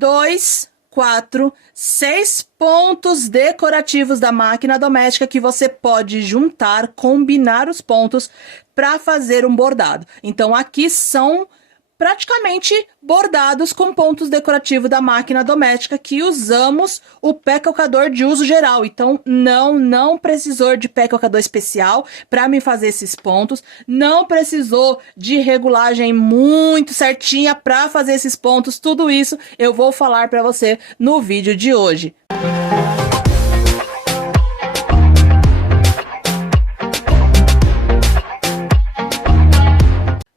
2, 4, 6 pontos decorativos da máquina doméstica que você pode juntar, combinar os pontos para fazer um bordado. Então, aqui são praticamente bordados com pontos decorativos da máquina doméstica que usamos o pé calcador de uso geral. Então, não precisou de pé calcador especial para me fazer esses pontos. Não precisou de regulagem muito certinha para fazer esses pontos. Tudo isso eu vou falar para você no vídeo de hoje.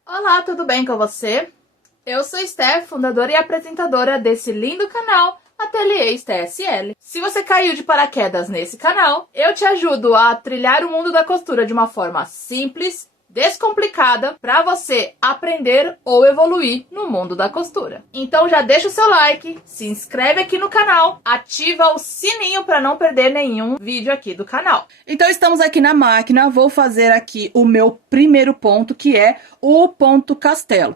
Olá, tudo bem com você? Eu sou Steph, fundadora e apresentadora desse lindo canal, Ateliê SL. Se você caiu de paraquedas nesse canal, eu te ajudo a trilhar o mundo da costura de uma forma simples, descomplicada, para você aprender ou evoluir no mundo da costura. Então já deixa o seu like, se inscreve aqui no canal, ativa o sininho para não perder nenhum vídeo aqui do canal. Então estamos aqui na máquina, vou fazer aqui o meu primeiro ponto, que é o ponto castelo.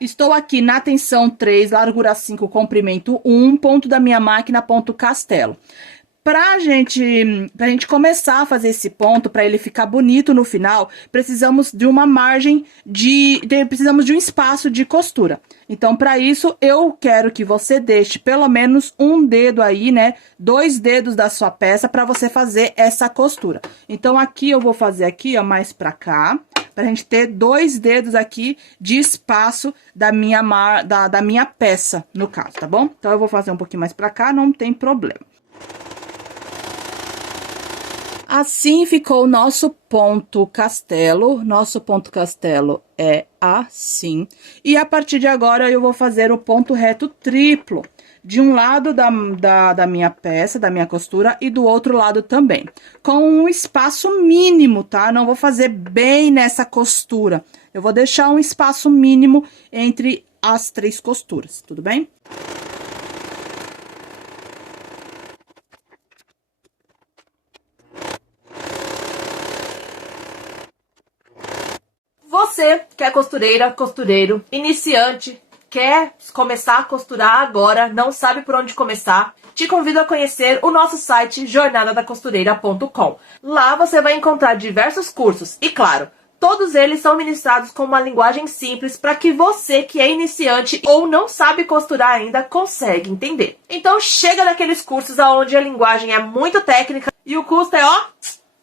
Estou aqui na tensão 3, largura 5, comprimento 1, ponto da minha máquina, ponto castelo. Pra gente começar a fazer esse ponto, para ele ficar bonito no final, precisamos de uma margem precisamos de um espaço de costura. Então, para isso, eu quero que você deixe pelo menos um dedo aí, né? 2 dedos da sua peça para você fazer essa costura. Então, aqui eu vou fazer aqui, ó, mais pra cá, pra gente ter 2 dedos aqui de espaço da minha peça, no caso, tá bom? Então, eu vou fazer um pouquinho mais pra cá, não tem problema. Assim ficou o nosso ponto castelo. Nosso ponto castelo é assim. E a partir de agora, eu vou fazer o ponto reto triplo. De um lado da minha peça, da minha costura, e do outro lado também. Com um espaço mínimo, tá? Não vou fazer bem nessa costura. Eu vou deixar um espaço mínimo entre as 3 costuras, tudo bem? Você que é costureira, costureiro, iniciante, quer começar a costurar agora, não sabe por onde começar, te convido a conhecer o nosso site jornadadacostureira.com. Lá você vai encontrar diversos cursos e, claro, todos eles são ministrados com uma linguagem simples para que você que é iniciante ou não sabe costurar ainda consiga entender. Então chega daqueles cursos onde a linguagem é muito técnica e o custo é, ó,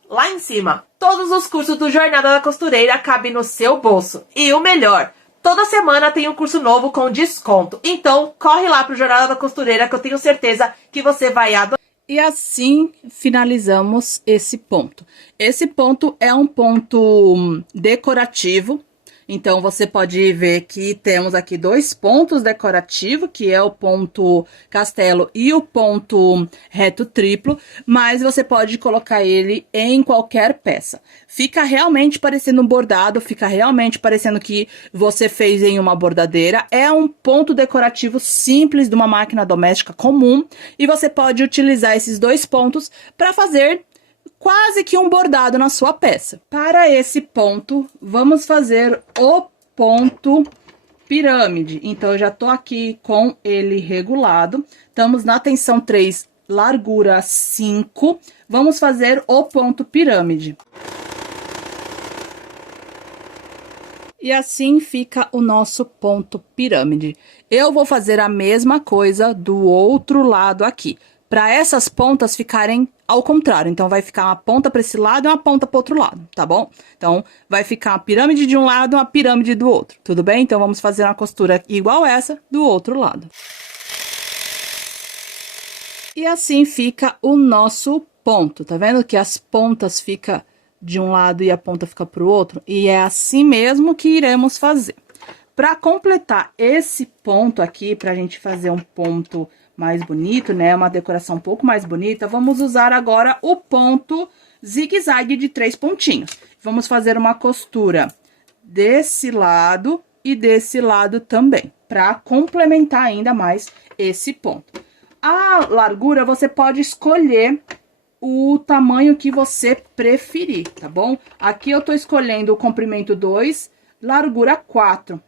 lá em cima. Todos os cursos do Jornada da Costureira cabem no seu bolso. E o melhor, toda semana tem um curso novo com desconto. Então, corre lá pro Jornada da Costureira que eu tenho certeza que você vai adorar. E assim finalizamos esse ponto. Esse ponto é um ponto decorativo. Então, você pode ver que temos aqui 2 pontos decorativos, que é o ponto castelo e o ponto reto triplo, mas você pode colocar ele em qualquer peça. Fica realmente parecendo um bordado, fica realmente parecendo que você fez em uma bordadeira. É um ponto decorativo simples de uma máquina doméstica comum, e você pode utilizar esses 2 pontos para fazer quase que um bordado na sua peça. Para esse ponto, vamos fazer o ponto pirâmide. Então, eu já tô aqui com ele regulado. Estamos na tensão 3, largura 5. Vamos fazer o ponto pirâmide. E assim fica o nosso ponto pirâmide. Eu vou fazer a mesma coisa do outro lado aqui, para essas pontas ficarem ao contrário. Então, vai ficar uma ponta para esse lado e uma ponta para outro lado, tá bom? Então, vai ficar uma pirâmide de um lado e uma pirâmide do outro, tudo bem? Então, vamos fazer uma costura igual essa do outro lado. E assim fica o nosso ponto, tá vendo que as pontas ficam de um lado e a ponta fica pro outro? E é assim mesmo que iremos fazer. Para completar esse ponto aqui, pra gente fazer um ponto mais bonito, né? Uma decoração um pouco mais bonita, vamos usar agora o ponto zigue-zague de 3 pontinhos. Vamos fazer uma costura desse lado e desse lado também, para complementar ainda mais esse ponto. A largura, você pode escolher o tamanho que você preferir, tá bom? Aqui eu tô escolhendo o comprimento 2, largura 4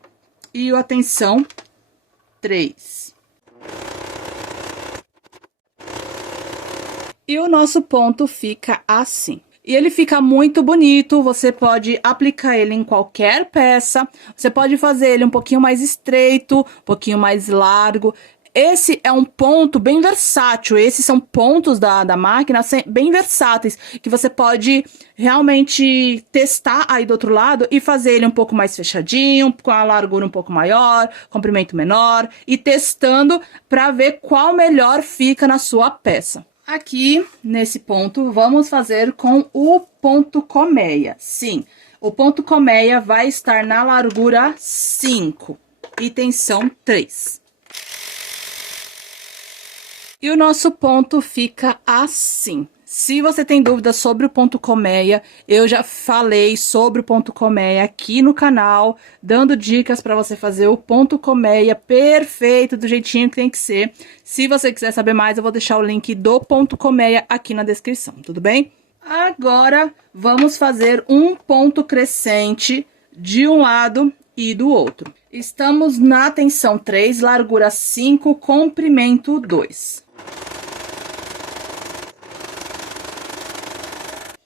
e a tensão 3. E o nosso ponto fica assim. E ele fica muito bonito, você pode aplicar ele em qualquer peça, você pode fazer ele um pouquinho mais estreito, um pouquinho mais largo. Esse é um ponto bem versátil, esses são pontos da máquina bem versáteis, que você pode realmente testar aí do outro lado e fazer ele um pouco mais fechadinho, com a largura um pouco maior, comprimento menor, e testando para ver qual melhor fica na sua peça. Aqui, nesse ponto, vamos fazer com o ponto colmeia. Sim, o ponto colmeia vai estar na largura 5 e tensão 3. E o nosso ponto fica assim. Se você tem dúvidas sobre o ponto colmeia, eu já falei sobre o ponto colmeia aqui no canal, dando dicas para você fazer o ponto colmeia perfeito, do jeitinho que tem que ser. Se você quiser saber mais, eu vou deixar o link do ponto colmeia aqui na descrição, tudo bem? Agora, vamos fazer um ponto crescente de um lado e do outro. Estamos na tensão 3, largura 5, comprimento 2.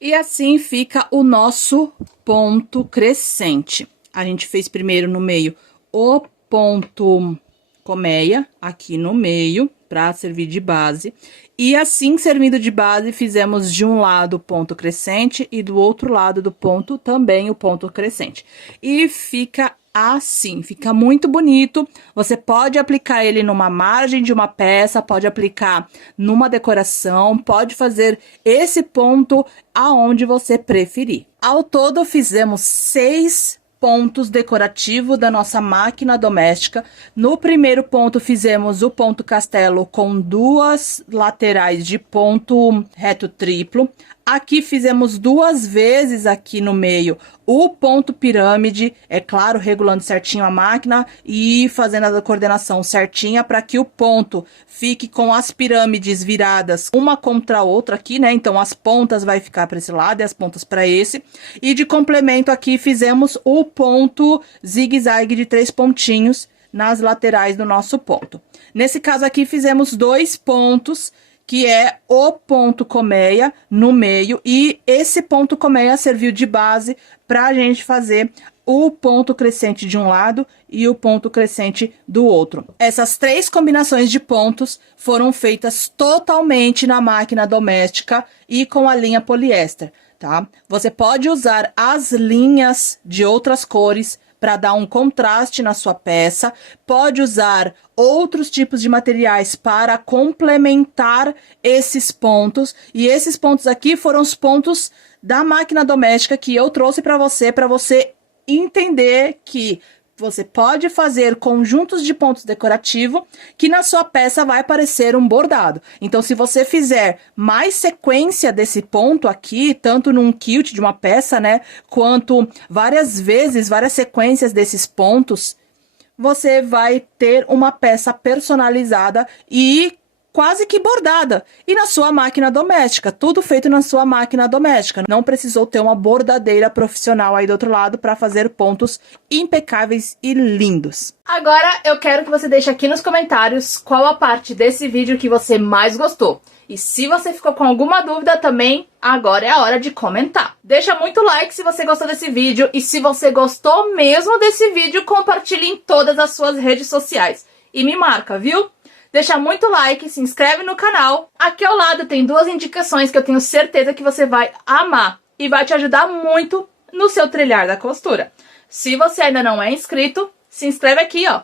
E assim fica o nosso ponto crescente. A gente fez primeiro no meio o ponto colmeia, aqui no meio, para servir de base. E assim, servindo de base, fizemos de um lado o ponto crescente e do outro lado do ponto também o ponto crescente. E fica assim, fica muito bonito. Você pode aplicar ele numa margem de uma peça, pode aplicar numa decoração, pode fazer esse ponto aonde você preferir. Ao todo, fizemos 6 pontos decorativos da nossa máquina doméstica. No primeiro ponto, fizemos o ponto castelo com 2 laterais de ponto reto triplo. Aqui fizemos 2 vezes aqui no meio o ponto pirâmide, é claro, regulando certinho a máquina e fazendo a coordenação certinha para que o ponto fique com as pirâmides viradas uma contra a outra aqui, né? Então, as pontas vai ficar para esse lado e as pontas para esse. E de complemento aqui fizemos o ponto zigue-zague de 3 pontinhos nas laterais do nosso ponto. Nesse caso aqui fizemos 2 pontos, que é o ponto colmeia no meio, e esse ponto colmeia serviu de base para a gente fazer o ponto crescente de um lado e o ponto crescente do outro. Essas 3 combinações de pontos foram feitas totalmente na máquina doméstica e com a linha poliéster, tá? Você pode usar as linhas de outras cores para dar um contraste na sua peça, pode usar outros tipos de materiais para complementar esses pontos, e esses pontos aqui foram os pontos da máquina doméstica que eu trouxe para você entender que você pode fazer conjuntos de pontos decorativos que na sua peça vai parecer um bordado. Então, se você fizer mais sequência desse ponto aqui, tanto num quilt de uma peça, né, quanto várias vezes, várias sequências desses pontos, você vai ter uma peça personalizada e quase que bordada, e na sua máquina doméstica, tudo feito na sua máquina doméstica. Não precisou ter uma bordadeira profissional aí do outro lado para fazer pontos impecáveis e lindos. Agora eu quero que você deixe aqui nos comentários qual a parte desse vídeo que você mais gostou. E se você ficou com alguma dúvida também, agora é a hora de comentar. Deixa muito like se você gostou desse vídeo, e se você gostou mesmo desse vídeo, compartilhe em todas as suas redes sociais. E me marca, viu? Deixa muito like, se inscreve no canal. Aqui ao lado tem 2 indicações que eu tenho certeza que você vai amar e vai te ajudar muito no seu trilhar da costura. Se você ainda não é inscrito, se inscreve aqui, ó.